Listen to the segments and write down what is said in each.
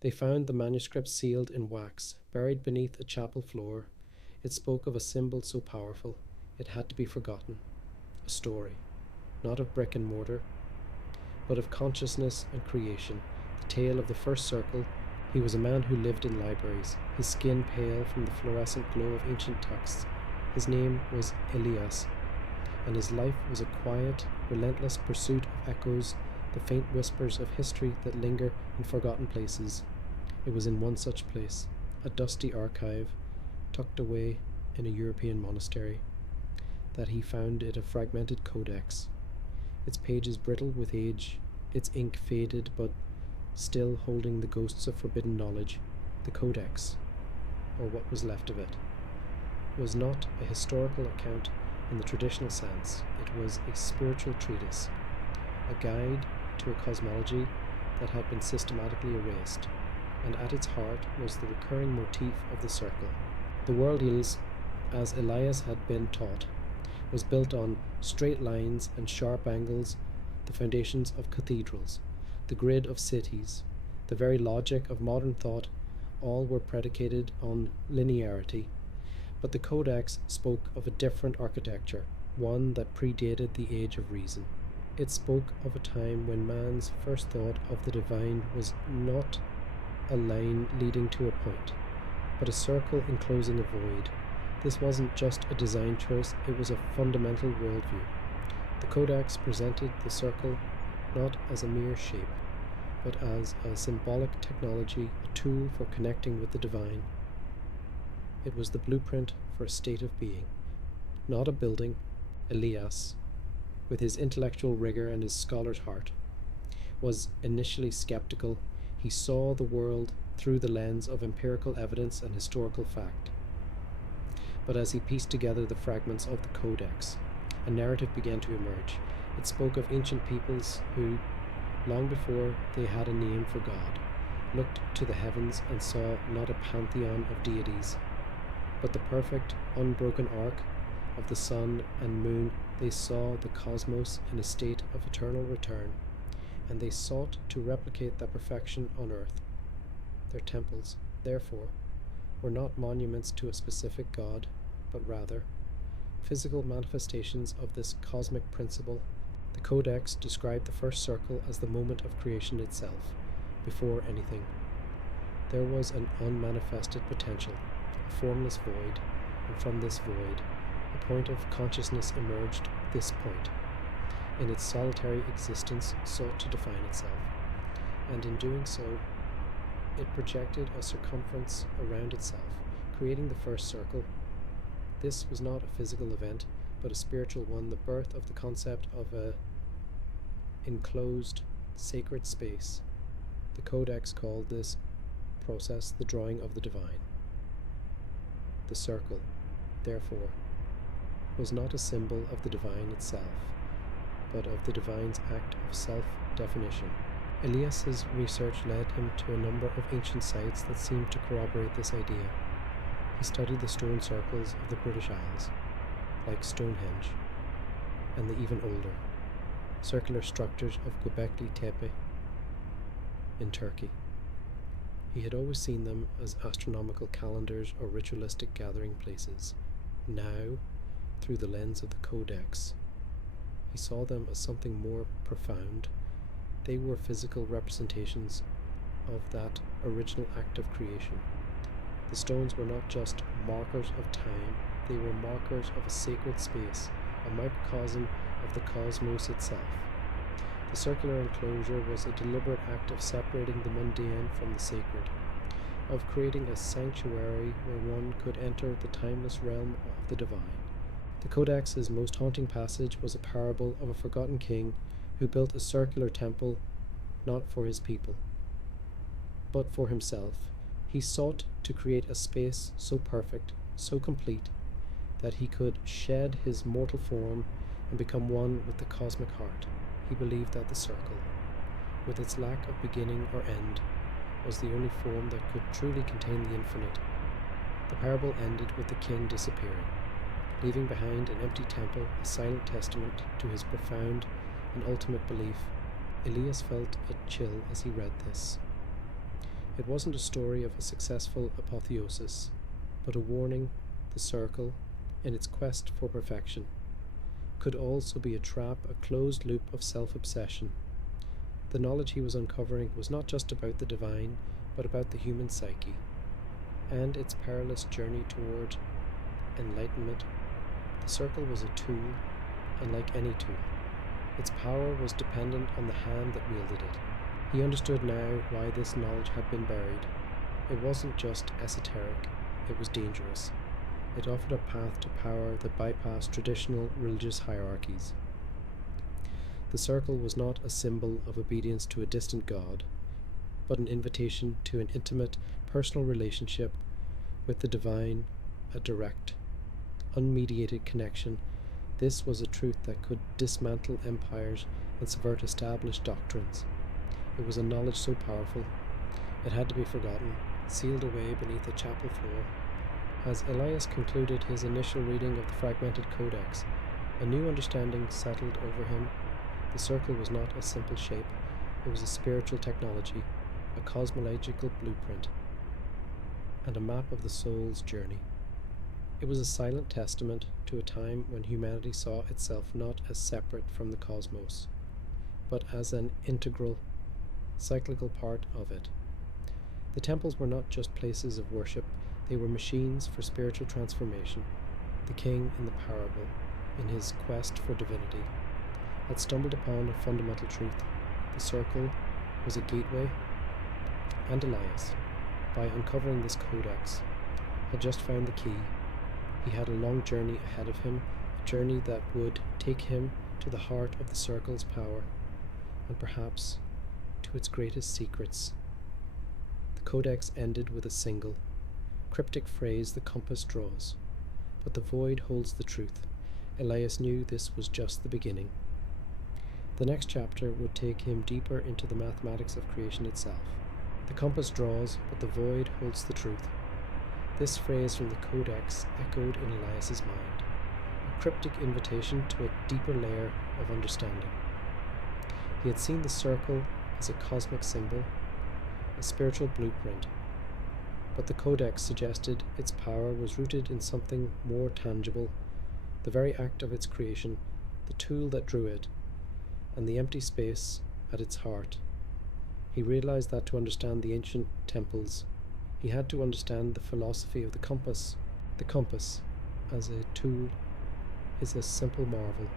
They found the manuscript sealed in wax, buried beneath a chapel floor. It spoke of a symbol so powerful it had to be forgotten. A story, not of brick and mortar, but of consciousness and creation. The tale of the first circle. He was a man who lived in libraries, his skin pale from the fluorescent glow of ancient texts. His name was Elias, and his life was a quiet, relentless pursuit of echoes, the faint whispers of history that linger in forgotten places. It was in one such place, a dusty archive, tucked away in a European monastery, that he found it a fragmented codex, its pages brittle with age, its ink faded but still holding the ghosts of forbidden knowledge. The codex, or what was left of it, was not a historical account in the traditional sense. It was a spiritual treatise, a guide to a cosmology that had been systematically erased, and at its heart was the recurring motif of the circle. The world is, as Elias had been taught, was built on straight lines and sharp angles, the foundations of cathedrals, the grid of cities, the very logic of modern thought. All were predicated on linearity. But the Codex spoke of a different architecture, one that predated the age of reason. It spoke of a time when man's first thought of the divine was not a line leading to a point, but a circle enclosing a void. This wasn't just a design choice, it was a fundamental worldview. The Codex presented the circle not as a mere shape, but as a symbolic technology, a tool for connecting with the divine. It was the blueprint for a state of being, not a building. Elias, with his intellectual rigor and his scholar's heart, was initially skeptical. He saw the world through the lens of empirical evidence and historical fact. But as he pieced together the fragments of the Codex, a narrative began to emerge. It spoke of ancient peoples who, long before they had a name for God, looked to the heavens and saw not a pantheon of deities, but the perfect, unbroken arc of the sun and moon. They saw the cosmos in a state of eternal return, and they sought to replicate that perfection on earth. Their temples, therefore, were not monuments to a specific god, but rather physical manifestations of this cosmic principle. The Codex described the first circle as the moment of creation itself, before anything. There was an unmanifested potential, a formless void, and from this void, a point of consciousness emerged. This point, in its solitary existence, sought to define itself, and in doing so, it projected a circumference around itself, creating the first circle. This was not a physical event, but a spiritual one, the birth of the concept of a enclosed, sacred space. The Codex called this process the drawing of the divine. The circle, therefore, was not a symbol of the divine itself, but of the divine's act of self-definition. Elias's research led him to a number of ancient sites that seemed to corroborate this idea. He studied the stone circles of the British Isles, like Stonehenge, and the even older circular structures of Göbekli Tepe in Turkey. He had always seen them as astronomical calendars or ritualistic gathering places. Now, through the lens of the Codex, he saw them as something more profound. They were physical representations of that original act of creation. The stones were not just markers of time, they were markers of a sacred space, a microcosm of the cosmos itself. The circular enclosure was a deliberate act of separating the mundane from the sacred, of creating a sanctuary where one could enter the timeless realm of the divine. The Codex's most haunting passage was a parable of a forgotten king who built a circular temple not for his people, but for himself. He sought to create a space so perfect, so complete, that he could shed his mortal form and become one with the cosmic heart. He believed that the circle, with its lack of beginning or end, was the only form that could truly contain the infinite. The parable ended with the king disappearing, leaving behind an empty temple, a silent testament to his profound and ultimate belief. Elias felt a chill as he read this. It wasn't a story of a successful apotheosis, but a warning the circle, in its quest for perfection, could also be a trap, a closed loop of self-obsession. The knowledge he was uncovering was not just about the divine, but about the human psyche, and its perilous journey toward enlightenment. The circle was a tool, and like any tool, its power was dependent on the hand that wielded it. He understood now why this knowledge had been buried. It wasn't just esoteric, it was dangerous. It offered a path to power that bypassed traditional religious hierarchies. The circle was not a symbol of obedience to a distant god, but an invitation to an intimate, personal relationship with the divine, a direct, unmediated connection. This was a truth that could dismantle empires and subvert established doctrines. It was a knowledge so powerful, it had to be forgotten, sealed away beneath a chapel floor. As Elias concluded his initial reading of the fragmented codex, a new understanding settled over him. The circle was not a simple shape, it was a spiritual technology, a cosmological blueprint, and a map of the soul's journey. It was a silent testament to a time when humanity saw itself not as separate from the cosmos, but as an integral, cyclical part of it. The temples were not just places of worship, they were machines for spiritual transformation. The king in the parable, in his quest for divinity, had stumbled upon a fundamental truth. The circle was a gateway, and Elias, by uncovering this codex, had just found the key. He had a long journey ahead of him, a journey that would take him to the heart of the circle's power, and perhaps to its greatest secrets. The codex ended with a single, cryptic phrase: the compass draws, but the void holds the truth. Elias knew this was just the beginning. The next chapter would take him deeper into the mathematics of creation itself. The compass draws, but the void holds the truth. This phrase from the codex echoed in Elias's mind, a cryptic invitation to a deeper layer of understanding. He had seen the circle as a cosmic symbol, a spiritual blueprint, but the codex suggested its power was rooted in something more tangible, the very act of its creation, the tool that drew it, and the empty space at its heart. He realized that to understand the ancient temples, he had to understand the philosophy of the compass. The compass, as a tool, is a simple marvel.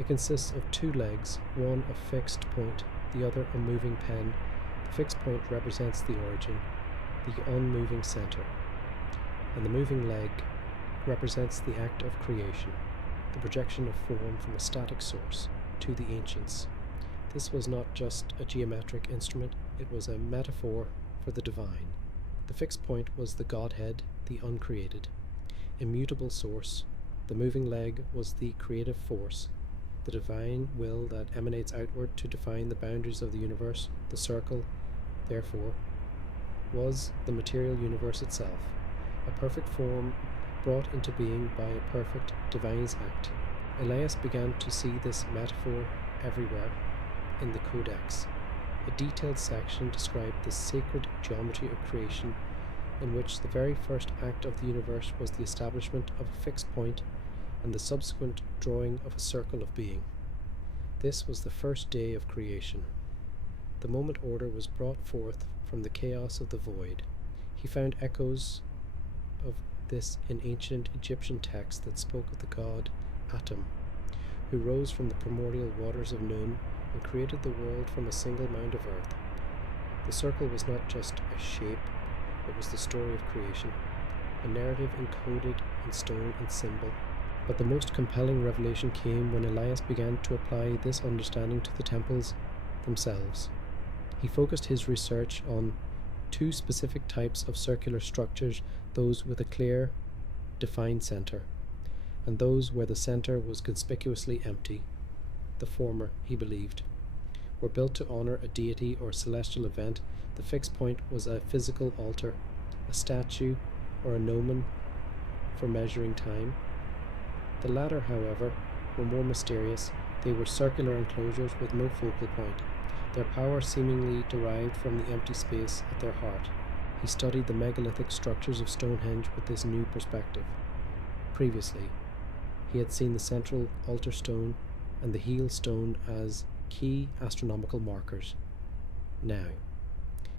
It consists of two legs, one a fixed point, the other a moving pen. The fixed point represents the origin, the unmoving center, and the moving leg represents the act of creation, the projection of form from a static source to the ancients. This was not just a geometric instrument, it was a metaphor for the divine. The fixed point was the Godhead, the uncreated, immutable source. The moving leg was the creative force, the divine will that emanates outward to define the boundaries of the universe. The circle, therefore, was the material universe itself, a perfect form brought into being by a perfect divine's act. Elias began to see this metaphor everywhere in the Codex. A detailed section described the sacred geometry of creation, in which the very first act of the universe was the establishment of a fixed point and the subsequent drawing of a circle of being. This was the first day of creation. The moment order was brought forth from the chaos of the void. He found echoes of this in ancient Egyptian texts that spoke of the god Atum, who rose from the primordial waters of Nun and created the world from a single mound of earth. The circle was not just a shape, it was the story of creation, a narrative encoded in stone and symbol. But the most compelling revelation came when Elias began to apply this understanding to the temples themselves. He focused his research on two specific types of circular structures, those with a clear, defined center, and those where the center was conspicuously empty. The former, he believed, were built to honor a deity or celestial event. The fixed point was a physical altar, a statue, or a gnomon for measuring time. The latter, however, were more mysterious. They were circular enclosures with no focal point, their power seemingly derived from the empty space at their heart. He studied the megalithic structures of Stonehenge with this new perspective. Previously, he had seen the central altar stone and the heel stone as key astronomical markers. Now,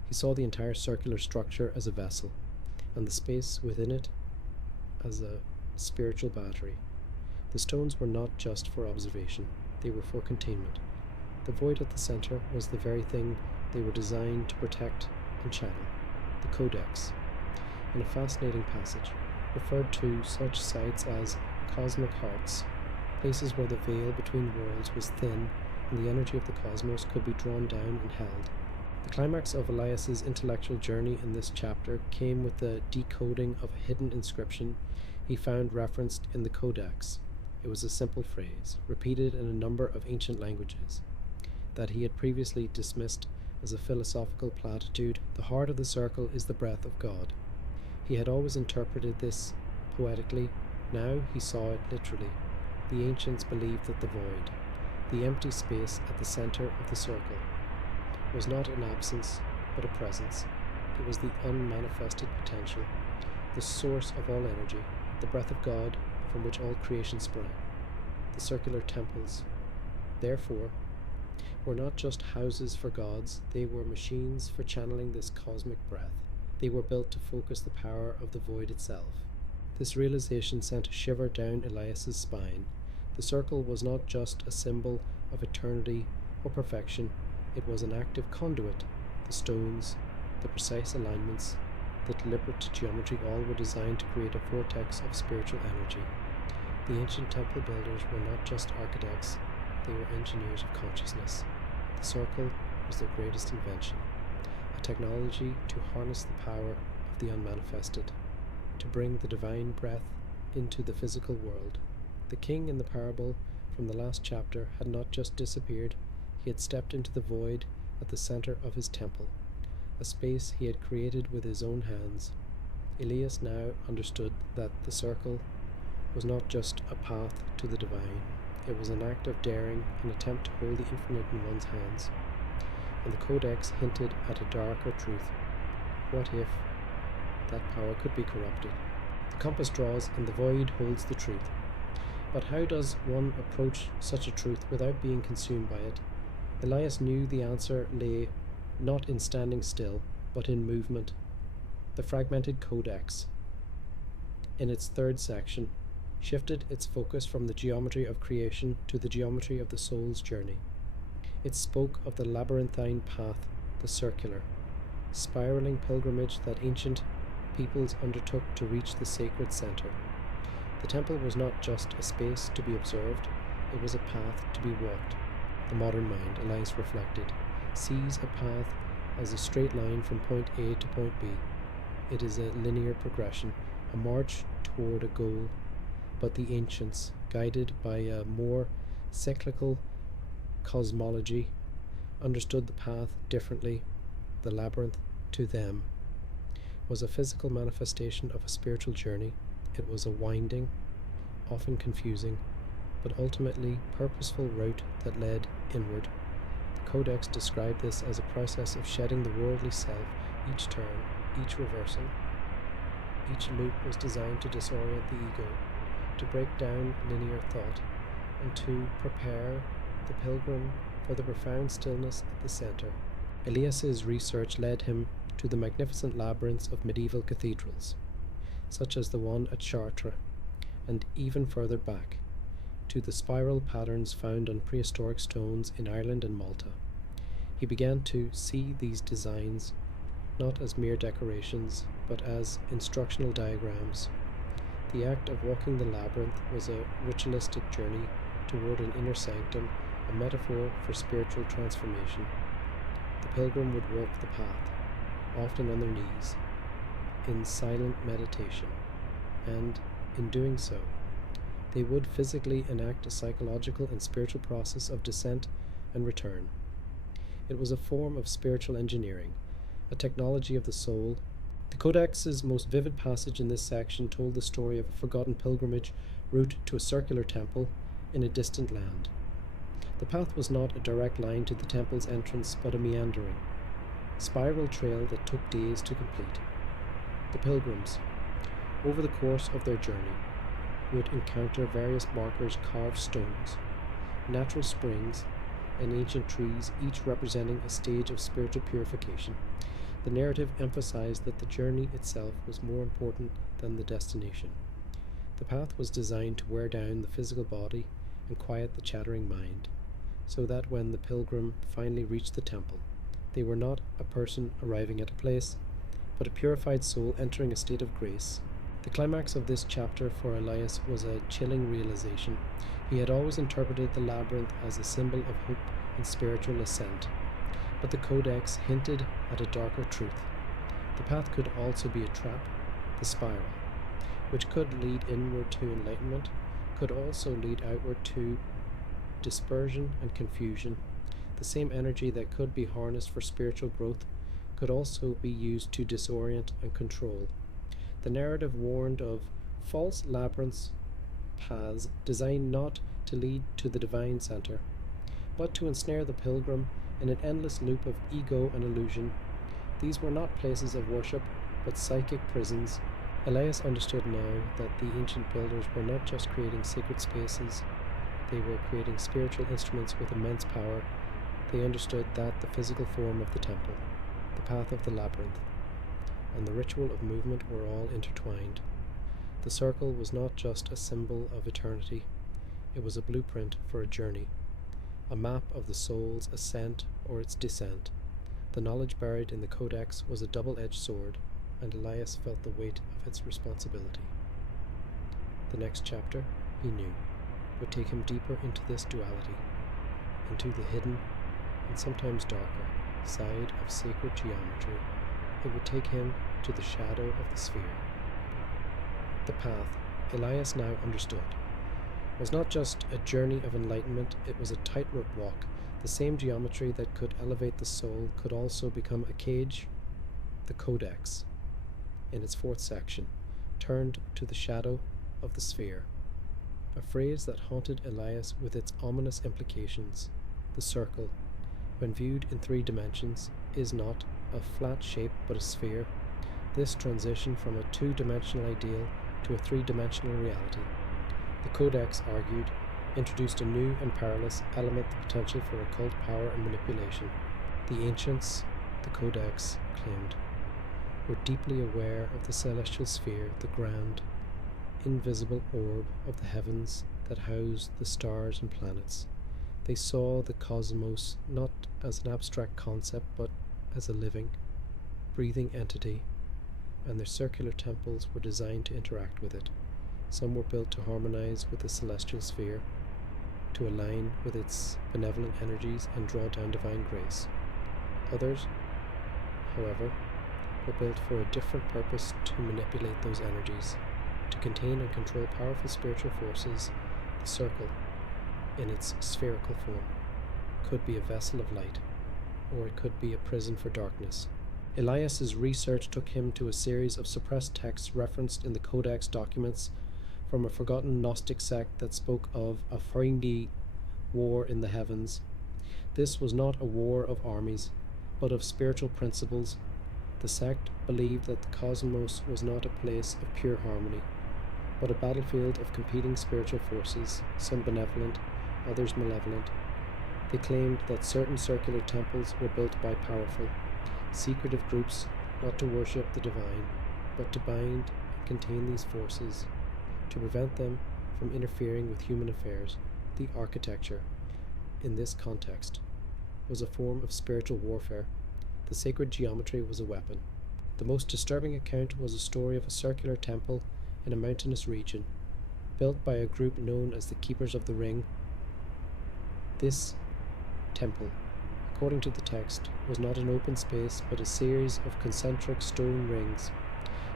he saw the entire circular structure as a vessel, and the space within it as a spiritual battery. The stones were not just for observation, they were for containment. The void at the centre was the very thing they were designed to protect and channel. The Codex, in a fascinating passage, referred to such sites as cosmic hearts, places where the veil between worlds was thin and the energy of the cosmos could be drawn down and held. The climax of Elias's intellectual journey in this chapter came with the decoding of a hidden inscription he found referenced in the Codex. It was a simple phrase, repeated in a number of ancient languages, that he had previously dismissed as a philosophical platitude. The heart of the circle is the breath of God. He had always interpreted this poetically, now he saw it literally. The ancients believed that the void, the empty space at the centre of the circle, was not an absence, but a presence. It was the unmanifested potential, the source of all energy, the breath of God from which all creation sprang. The circular temples, therefore, were not just houses for gods, they were machines for channeling this cosmic breath. They were built to focus the power of the void itself. This realization sent a shiver down Elias's spine. The circle was not just a symbol of eternity or perfection, it was an active conduit. The stones, the precise alignments, the deliberate geometry, all were designed to create a vortex of spiritual energy. The ancient temple builders were not just architects, they were engineers of consciousness. The circle was their greatest invention, a technology to harness the power of the unmanifested, to bring the divine breath into the physical world. The king in the parable from the last chapter had not just disappeared, he had stepped into the void at the center of his temple, a space he had created with his own hands. Elias now understood that the circle was not just a path to the divine, it was an act of daring, an attempt to hold the infinite in one's hands. And the Codex hinted at a darker truth. What if that power could be corrupted? The compass draws and the void holds the truth. But how does one approach such a truth without being consumed by it? Elias knew the answer lay not in standing still, but in movement. The fragmented Codex, in its third section, shifted its focus from the geometry of creation to the geometry of the soul's journey. It spoke of the labyrinthine path, the circular, spiraling pilgrimage that ancient peoples undertook to reach the sacred center. The temple was not just a space to be observed, it was a path to be walked. The modern mind, Elias reflected, sees a path as a straight line from point A to point B. It is a linear progression, a march toward a goal. But the ancients, guided by a more cyclical cosmology, understood the path differently. The labyrinth, to them, was a physical manifestation of a spiritual journey. It was a winding, often confusing, but ultimately purposeful route that led inward. The Codex described this as a process of shedding the worldly self, each turn, each reversal. Each loop was designed to disorient the ego, to break down linear thought, and to prepare the pilgrim for the profound stillness at the center. Elias's research led him to the magnificent labyrinths of medieval cathedrals, such as the one at Chartres, and even further back, to the spiral patterns found on prehistoric stones in Ireland and Malta. He began to see these designs not as mere decorations, but as instructional diagrams. The act of walking the labyrinth was a ritualistic journey toward an inner sanctum, a metaphor for spiritual transformation. The pilgrim would walk the path, often on their knees, in silent meditation, and, in doing so, they would physically enact a psychological and spiritual process of descent and return. It was a form of spiritual engineering, a technology of the soul. The Codex's most vivid passage in this section told the story of a forgotten pilgrimage route to a circular temple in a distant land. The path was not a direct line to the temple's entrance, but a meandering, spiral trail that took days to complete. The pilgrims, over the course of their journey, would encounter various markers, carved stones, natural springs, and ancient trees, each representing a stage of spiritual purification. The narrative emphasized that the journey itself was more important than the destination. The path was designed to wear down the physical body and quiet the chattering mind, so that when the pilgrim finally reached the temple, they were not a person arriving at a place, but a purified soul entering a state of grace. The climax of this chapter for Elias was a chilling realization. He had always interpreted the labyrinth as a symbol of hope and spiritual ascent, but the Codex hinted at a darker truth. The path could also be a trap, the spiral, which could lead inward to enlightenment, could also lead outward to dispersion and confusion. The same energy that could be harnessed for spiritual growth could also be used to disorient and control. The narrative warned of false labyrinths, paths designed not to lead to the divine center, but to ensnare the pilgrim in an endless loop of ego and illusion. These were not places of worship, but psychic prisons. Elias understood now that the ancient builders were not just creating sacred spaces, they were creating spiritual instruments with immense power. They understood that the physical form of the temple, the path of the labyrinth, and the ritual of movement were all intertwined. The circle was not just a symbol of eternity, it was a blueprint for a journey, a map of the soul's ascent or its descent. The knowledge buried in the Codex was a double-edged sword, and Elias felt the weight of its responsibility. The next chapter, he knew, would take him deeper into this duality, into the hidden and sometimes darker side of sacred geometry. It would take him to the shadow of the sphere. The path, Elias now understood, was not just a journey of enlightenment, it was a tightrope walk. The same geometry that could elevate the soul could also become a cage. The Codex, in its fourth section, turned to the shadow of the sphere, a phrase that haunted Elias with its ominous implications. The circle, when viewed in 3 dimensions, is not a flat shape but a sphere. This transition from a 2-dimensional ideal to a 3-dimensional reality, the Codex argued, introduced a new and perilous element, the potential for occult power and manipulation. The ancients, the Codex claimed, were deeply aware of the celestial sphere, the grand, invisible orb of the heavens that housed the stars and planets. They saw the cosmos not as an abstract concept, but as a living, breathing entity, and their circular temples were designed to interact with it. Some were built to harmonize with the celestial sphere, to align with its benevolent energies and draw down divine grace. Others, however, were built for a different purpose, to manipulate those energies, to contain and control powerful spiritual forces. The circle, in its spherical form, could be a vessel of light, or it could be a prison for darkness. Elias's research took him to a series of suppressed texts referenced in the Codex documents from a forgotten Gnostic sect that spoke of a Ferengi war in the heavens. This was not a war of armies, but of spiritual principles. The sect believed that the cosmos was not a place of pure harmony, but a battlefield of competing spiritual forces, some benevolent, others malevolent. They claimed that certain circular temples were built by powerful, secretive groups, not to worship the divine, but to bind and contain these forces, to prevent them from interfering with human affairs. The architecture, in this context, was a form of spiritual warfare. The sacred geometry was a weapon. The most disturbing account was a story of a circular temple in a mountainous region, built by a group known as the Keepers of the Ring. This temple, according to the text, was not an open space but a series of concentric stone rings,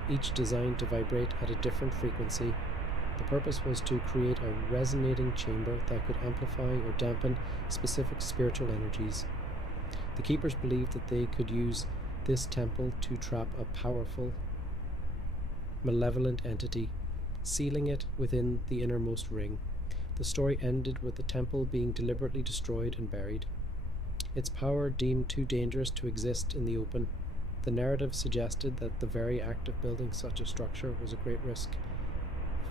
each designed to vibrate at a different frequency. The purpose was to create a resonating chamber that could amplify or dampen specific spiritual energies. The keepers believed that they could use this temple to trap a powerful, malevolent entity, sealing it within the innermost ring. The story ended with the temple being deliberately destroyed and buried, its power deemed too dangerous to exist in the open. The narrative suggested that the very act of building such a structure was a great risk,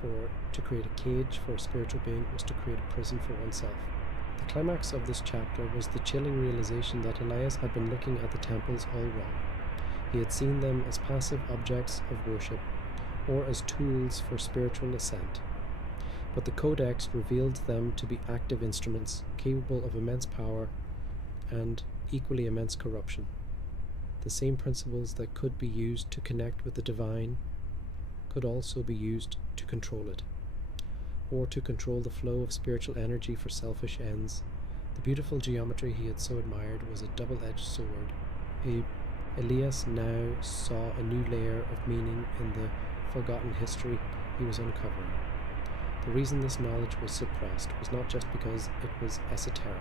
for to create a cage for a spiritual being was to create a prison for oneself. The climax of this chapter was the chilling realization that Elias had been looking at the temples all wrong. He had seen them as passive objects of worship, or as tools for spiritual ascent. But the Codex revealed them to be active instruments, capable of immense power and equally immense corruption. The same principles that could be used to connect with the divine could also be used to control it, or to control the flow of spiritual energy for selfish ends. The beautiful geometry he had so admired was a double-edged sword. Elias now saw a new layer of meaning in the forgotten history he was uncovering. The reason this knowledge was suppressed was not just because it was esoteric,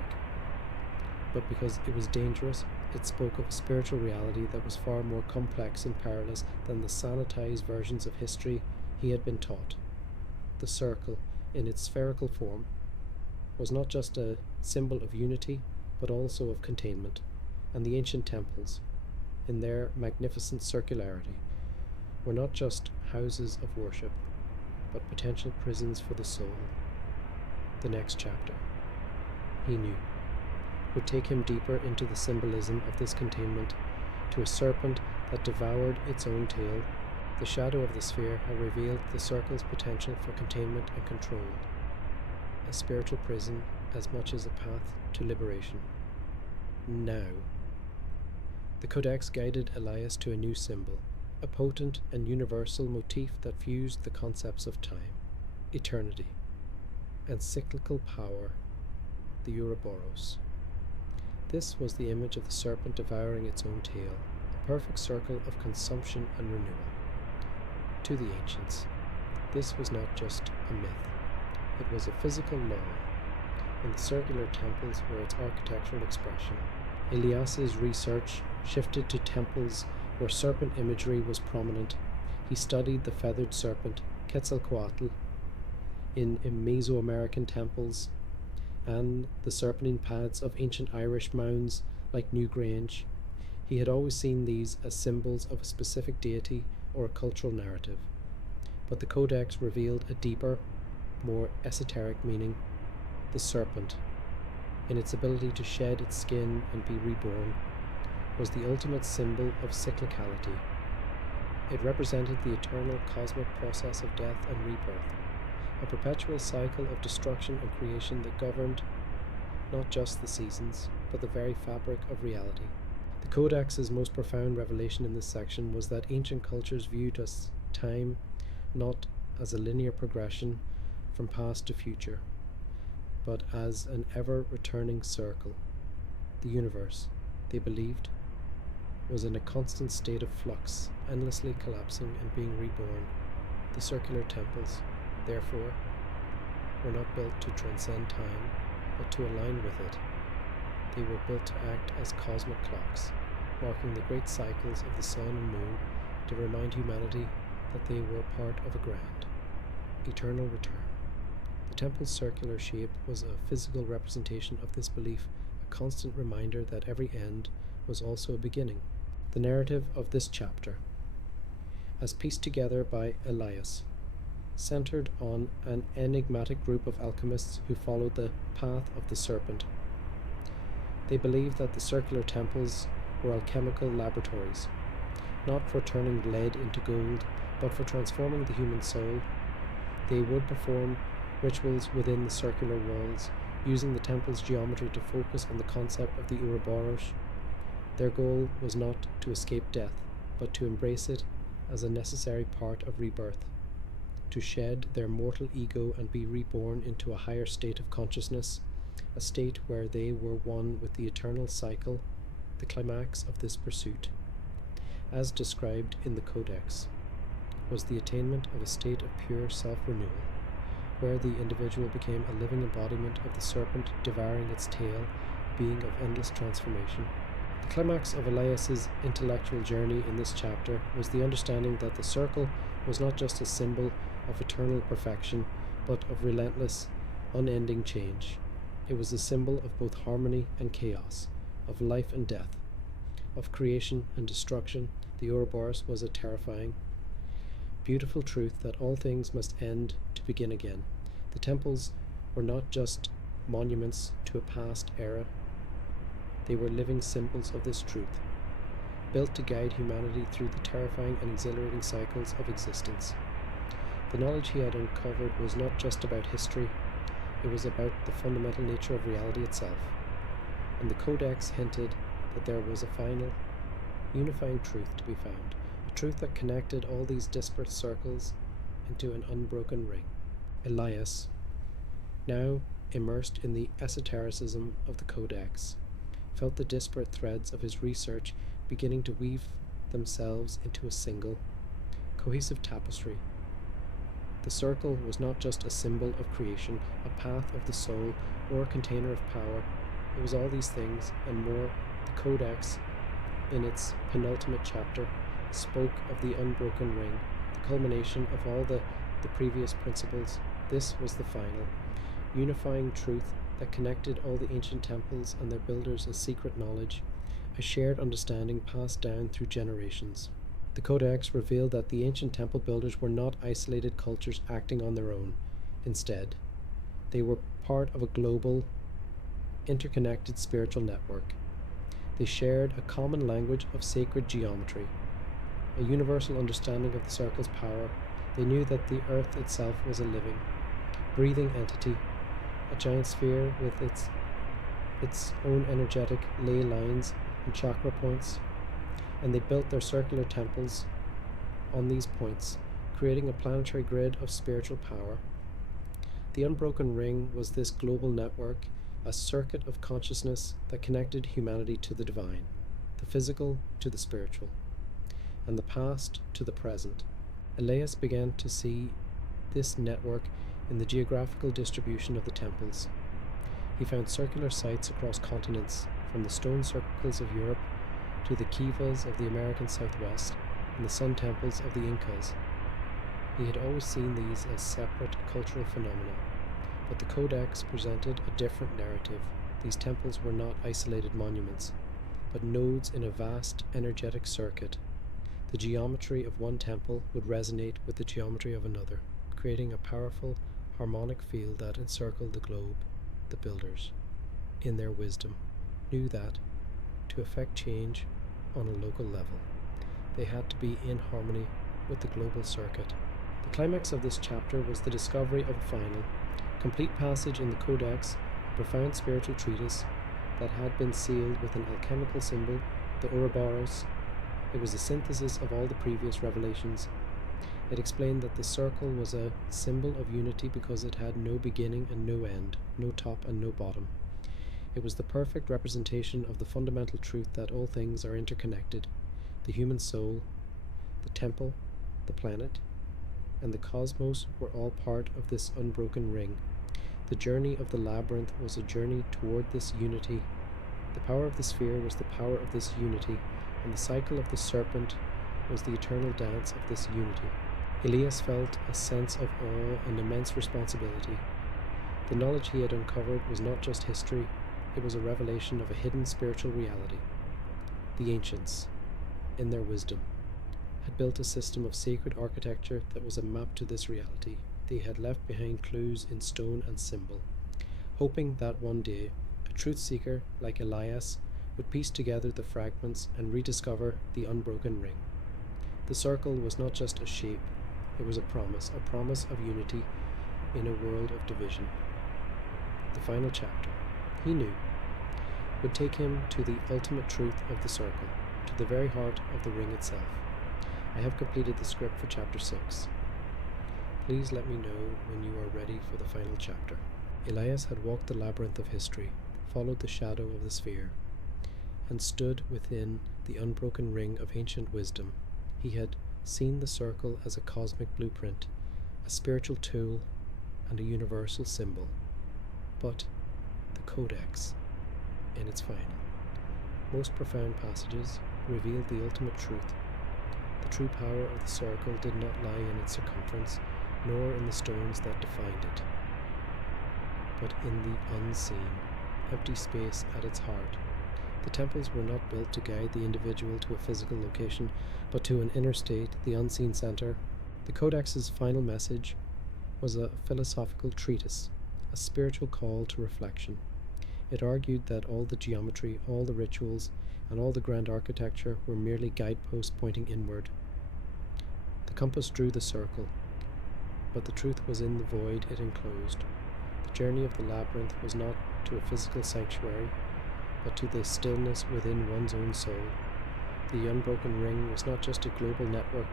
but because it was dangerous. It spoke of a spiritual reality that was far more complex and perilous than the sanitized versions of history he had been taught. The circle, in its spherical form, was not just a symbol of unity, but also of containment, and the ancient temples, in their magnificent circularity, were not just houses of worship, but potential prisons for the soul. The next chapter, he knew, would take him deeper into the symbolism of this containment, to a serpent that devoured its own tail. The shadow of the sphere had revealed the circle's potential for containment and control, a spiritual prison as much as a path to liberation. Now, the Codex guided Elias to a new symbol, a potent and universal motif that fused the concepts of time, eternity, and cyclical power, the Ouroboros. This was the image of the serpent devouring its own tail, a perfect circle of consumption and renewal. To the ancients, this was not just a myth, it was a physical law, and the circular temples were its architectural expression. Elias's research shifted to temples where serpent imagery was prominent. He studied the feathered serpent, Quetzalcoatl, in Mesoamerican temples, and the serpentine paths of ancient Irish mounds like Newgrange. He had always seen these as symbols of a specific deity or a cultural narrative, but the Codex revealed a deeper, more esoteric meaning. The serpent, in its ability to shed its skin and be reborn, was the ultimate symbol of cyclicality. It represented the eternal cosmic process of death and rebirth, a perpetual cycle of destruction and creation that governed not just the seasons, but the very fabric of reality. The Codex's most profound revelation in this section was that ancient cultures viewed time not as a linear progression from past to future, but as an ever-returning circle. The universe, they believed, was in a constant state of flux, endlessly collapsing and being reborn. The circular temples, therefore, were not built to transcend time, but to align with it. They were built to act as cosmic clocks, marking the great cycles of the sun and moon, to remind humanity that they were part of a grand, eternal return. The temple's circular shape was a physical representation of this belief, a constant reminder that every end was also a beginning. The narrative of this chapter, as pieced together by Elias, centered on an enigmatic group of alchemists who followed the path of the serpent. They believed that the circular temples were alchemical laboratories, not for turning lead into gold, but for transforming the human soul. They would perform rituals within the circular walls, using the temple's geometry to focus on the concept of the Ouroboros. Their goal was not to escape death, but to embrace it as a necessary part of rebirth, to shed their mortal ego and be reborn into a higher state of consciousness, a state where they were one with the eternal cycle. The climax of this pursuit, as described in the Codex, was the attainment of a state of pure self-renewal, where the individual became a living embodiment of the serpent devouring its tail, a being of endless transformation. The climax of Elias's intellectual journey in this chapter was the understanding that the circle was not just a symbol of eternal perfection, but of relentless, unending change. It was a symbol of both harmony and chaos, of life and death, of creation and destruction, the Ouroboros was a terrifying, beautiful truth that all things must end to begin again. The temples were not just monuments to a past era, they were living symbols of this truth, built to guide humanity through the terrifying and exhilarating cycles of existence. The knowledge he had uncovered was not just about history, it was about the fundamental nature of reality itself. And the Codex hinted that there was a final, unifying truth to be found, a truth that connected all these disparate circles into an unbroken ring. Elias, now immersed in the esotericism of the Codex, felt the disparate threads of his research beginning to weave themselves into a single, cohesive tapestry. The circle was not just a symbol of creation, a path of the soul, or a container of power. It was all these things and more. The Codex, in its penultimate chapter, spoke of the unbroken ring, the culmination of all the previous principles. This was the final, unifying truth that connected all the ancient temples and their builders as secret knowledge, a shared understanding passed down through generations. The Codex revealed that the ancient temple builders were not isolated cultures acting on their own. Instead, they were part of a global, interconnected spiritual network. They shared a common language of sacred geometry, a universal understanding of the circle's power. They knew that the earth itself was a living, breathing entity, a giant sphere with its own energetic ley lines and chakra points, and they built their circular temples on these points, creating a planetary grid of spiritual power. The unbroken ring was this global network, a circuit of consciousness that connected humanity to the divine, the physical to the spiritual, and the past to the present. Elias began to see this network in the geographical distribution of the temples. He found circular sites across continents, from the stone circles of Europe to the kivas of the American Southwest and the sun temples of the Incas. He had always seen these as separate cultural phenomena, but the Codex presented a different narrative. These temples were not isolated monuments, but nodes in a vast energetic circuit. The geometry of one temple would resonate with the geometry of another, creating a powerful harmonic field that encircled the globe. The builders, in their wisdom, knew that, to effect change on a local level, they had to be in harmony with the global circuit. The climax of this chapter was the discovery of a final, complete passage in the Codex, a profound spiritual treatise that had been sealed with an alchemical symbol, the Ouroboros. It was a synthesis of all the previous revelations. It explained that the circle was a symbol of unity because it had no beginning and no end, no top and no bottom. It was the perfect representation of the fundamental truth that all things are interconnected. The human soul, the temple, the planet, and the cosmos were all part of this unbroken ring. The journey of the labyrinth was a journey toward this unity. The power of the sphere was the power of this unity, and the cycle of the serpent was the eternal dance of this unity. Elias felt a sense of awe and immense responsibility. The knowledge he had uncovered was not just history, it was a revelation of a hidden spiritual reality. The ancients, in their wisdom, had built a system of sacred architecture that was a map to this reality. They had left behind clues in stone and symbol, hoping that one day a truth seeker like Elias would piece together the fragments and rediscover the unbroken ring. The circle was not just a shape, it was a promise of unity in a world of division. The final chapter, he knew, would take him to the ultimate truth of the circle, to the very heart of the ring itself. I have completed the script for chapter 6. Please let me know when you are ready for the final chapter. Elias had walked the labyrinth of history, followed the shadow of the sphere, and stood within the unbroken ring of ancient wisdom. He had seen the circle as a cosmic blueprint, a spiritual tool, and a universal symbol. But the Codex, in its final, most profound passages, revealed the ultimate truth. The true power of the circle did not lie in its circumference, nor in the stones that defined it, but in the unseen, empty space at its heart. The temples were not built to guide the individual to a physical location, but to an inner state, the unseen center. The Codex's final message was a philosophical treatise, a spiritual call to reflection. It argued that all the geometry, all the rituals, and all the grand architecture were merely guideposts pointing inward. The compass drew the circle, but the truth was in the void it enclosed. The journey of the labyrinth was not to a physical sanctuary, but to the stillness within one's own soul. The unbroken ring was not just a global network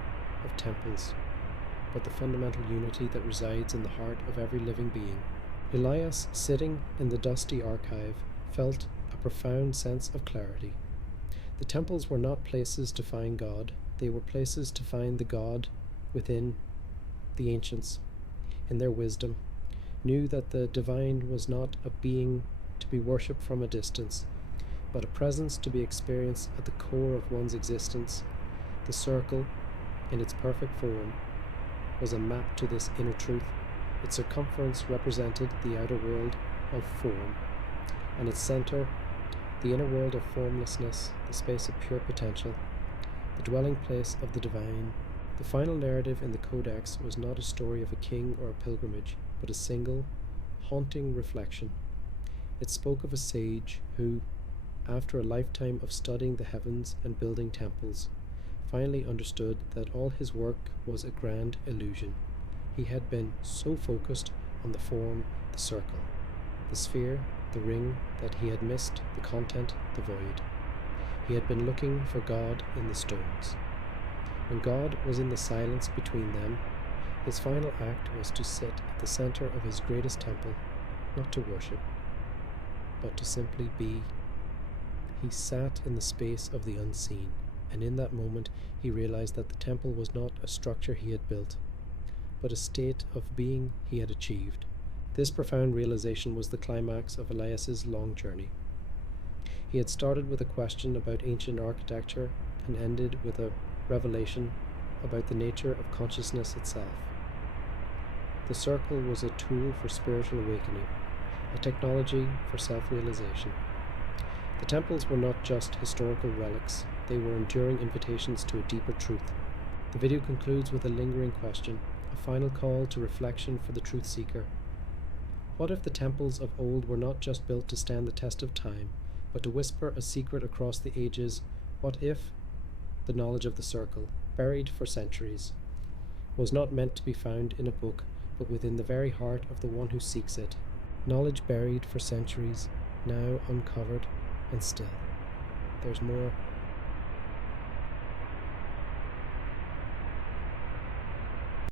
of temples, but the fundamental unity that resides in the heart of every living being. Elias, sitting in the dusty archive, felt a profound sense of clarity. The temples were not places to find God, they were places to find the God within. The ancients, in their wisdom, knew that the divine was not a being to be worshipped from a distance, but a presence to be experienced at the core of one's existence. The circle, in its perfect form, was a map to this inner truth. Its circumference represented the outer world of form, and its center, the inner world of formlessness, the space of pure potential, the dwelling place of the divine. The final narrative in the Codex was not a story of a king or a pilgrimage, but a single, haunting reflection. It spoke of a sage who, after a lifetime of studying the heavens and building temples, finally understood that all his work was a grand illusion. He had been so focused on the form, the circle, the sphere, the ring, that he had missed the content, the void. He had been looking for God in the stones. When God was in the silence between them, his final act was to sit at the center of his greatest temple, not to worship, but to simply be. He sat in the space of the unseen, and in that moment he realized that the temple was not a structure he had built, but a state of being he had achieved. This profound realization was the climax of Elias's long journey. He had started with a question about ancient architecture and ended with a revelation about the nature of consciousness itself. The circle was a tool for spiritual awakening, a technology for self-realization. The temples were not just historical relics, they were enduring invitations to a deeper truth. The video concludes with a lingering question, a final call to reflection for the truth seeker. What if the temples of old were not just built to stand the test of time, but to whisper a secret across the ages? What if the knowledge of the circle, buried for centuries, was not meant to be found in a book, but within the very heart of the one who seeks it? Knowledge buried for centuries, now uncovered and still. There's more